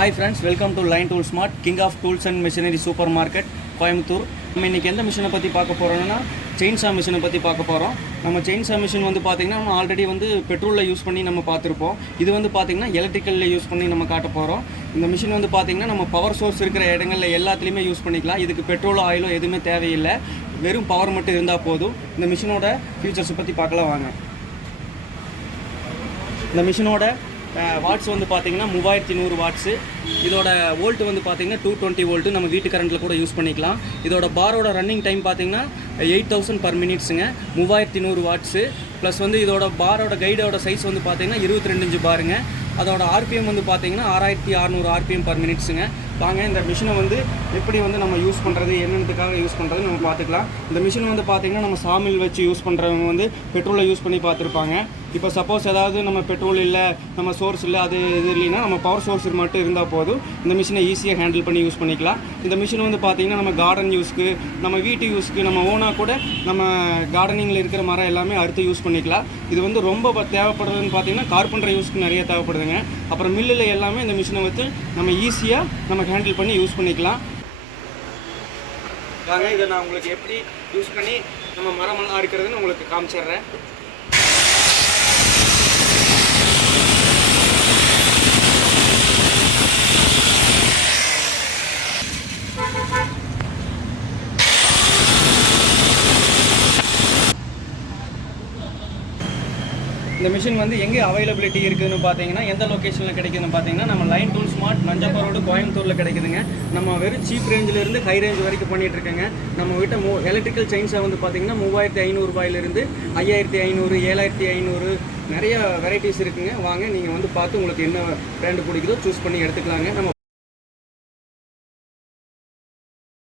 Hi friends, welcome to Line Tool Smart, King of Tools and Machinery Supermarket, Coimbatore. நம்ம இன்றைக்கி எந்த மிஷினை பற்றி பார்க்க போகிறோம்னா செயின்சா மிஷினை பற்றி பார்க்க போகிறோம். நம்ம செயின்சா மிஷின் வந்து பார்த்திங்கன்னா நம்ம ஆல்ரெடி வந்து பெட்ரோலில் யூஸ் பண்ணி நம்ம பார்த்துருப்போம். இது வந்து பார்த்திங்கன்னா எலக்ட்ரிக்கலில் யூஸ் பண்ணி நம்ம காட்ட போகிறோம். இந்த மிஷின் வந்து பார்த்திங்கன்னா நம்ம பவர் சோர்ஸ் இருக்கிற இடங்களில் எல்லாத்துலேயுமே யூஸ் பண்ணிக்கலாம். இதுக்கு பெட்ரோலோ ஆயிலோ எதுவுமே தேவையில்லை, வெறும் பவர் மட்டும் இருந்தால் போதும். இந்த மிஷினோட ஃபீச்சர்ஸை பற்றி பார்க்கலாம் வாங்க. இந்த மிஷினோட வாட்ஸ் வந்து பார்த்திங்கன்னா 3100 வாட்ஸு. இதோட வோல்ட்டு வந்து பார்த்திங்கன்னா 220 வோல்ட்டு. நம்ம வீட்டு கரண்ட்டில் கூட யூஸ் பண்ணிக்கலாம். இதோட பாரோட ரன்னிங் டைம் பார்த்திங்கன்னா 8000 per minute. 3100 வாட்ஸு ப்ளஸ் வந்து இதோட பாரோட கைடோட சைஸ் வந்து பார்த்திங்கன்னா 22 இன்ச்சு பாருங்க. அதோட ஆர்பிஎம் வந்து பார்த்திங்கன்னா 6600 RPM per minute. வாங்க இந்த மிஷினை வந்து எப்படி வந்து நம்ம யூஸ் பண்ணுறது, என்னென்னதுக்காக யூஸ் பண்ணுறது நம்ம பார்த்துக்கலாம். இந்த மிஷின் வந்து பார்த்திங்கன்னா நம்ம சாமில் வச்சு யூஸ் பண்ணுறவங்க வந்து பெட்ரோலை யூஸ் பண்ணி பார்த்துருப்பாங்க. இப்போ சப்போஸ் ஏதாவது நம்ம பெட்ரோல் இல்லை, நம்ம சோர்ஸ் இல்லை, அது இது இல்லைன்னா நம்ம பவர் சோர்ஸ் மட்டும் இருந்தால் போதும். இந்த மிஷினை ஈஸியாக ஹேண்டில் பண்ணி யூஸ் பண்ணிக்கலாம். இந்த மிஷின் வந்து பார்த்திங்கன்னா நம்ம கார்டன் யூஸ்க்கு, நம்ம வீட்டு யூஸ்க்கு, நம்ம ஓனாக கூட நம்ம கார்டனிங்கில் இருக்கிற மரம் எல்லாமே அறுத்து யூஸ் பண்ணிக்கலாம். இது வந்து ரொம்ப தேவைப்படுறதுன்னு பார்த்திங்கன்னா கார்பெண்டர் யூஸ்க்கு நிறைய தேவைப்படுதுங்க. அப்புறம் மில்லில் எல்லாமே இந்த மிஷினை வச்சு நம்ம ஈஸியாக நம்ம ஹேண்டில் பண்ணி யூஸ் பண்ணிக்கலாம். வாங்க இதை நான் உங்களுக்கு எப்படி யூஸ் பண்ணி நம்ம மரமெல்லாம் அறுக்கிறதுன்னு உங்களுக்கு காமிச்சிடுறேன். இந்த மிஷின் வந்து எங்கே அவைலபிலிட்டி இருக்குதுன்னு பார்த்தீங்கன்னா, எந்த லொக்கேஷனில் கிடைக்குதுன்னு பார்த்தீங்கன்னா, நம்ம line tool smart Nanjappa road கோயம்புத்தூரில் கிடைக்குதுங்க. நம்ம வெறும் சீப் ரேஞ்சிலிருந்து ஹை ரேஞ்ச் வரைக்கும் பண்ணிகிட்ருக்கேங்க. நம்ம கிட்ட எலக்ட்ரிக்கல் செயின்ஸை வந்து பார்த்தீங்கன்னா 3500 ரூபாயிலிருந்து 5500, 7500 நிறைய வெரைட்டிஸ் இருக்குங்க. வாங்க நீங்கள் வந்து பார்த்து உங்களுக்கு என்ன பிராண்டு பிடிக்குதோ சூஸ் பண்ணி எடுத்துக்கலாங்க. நம்ம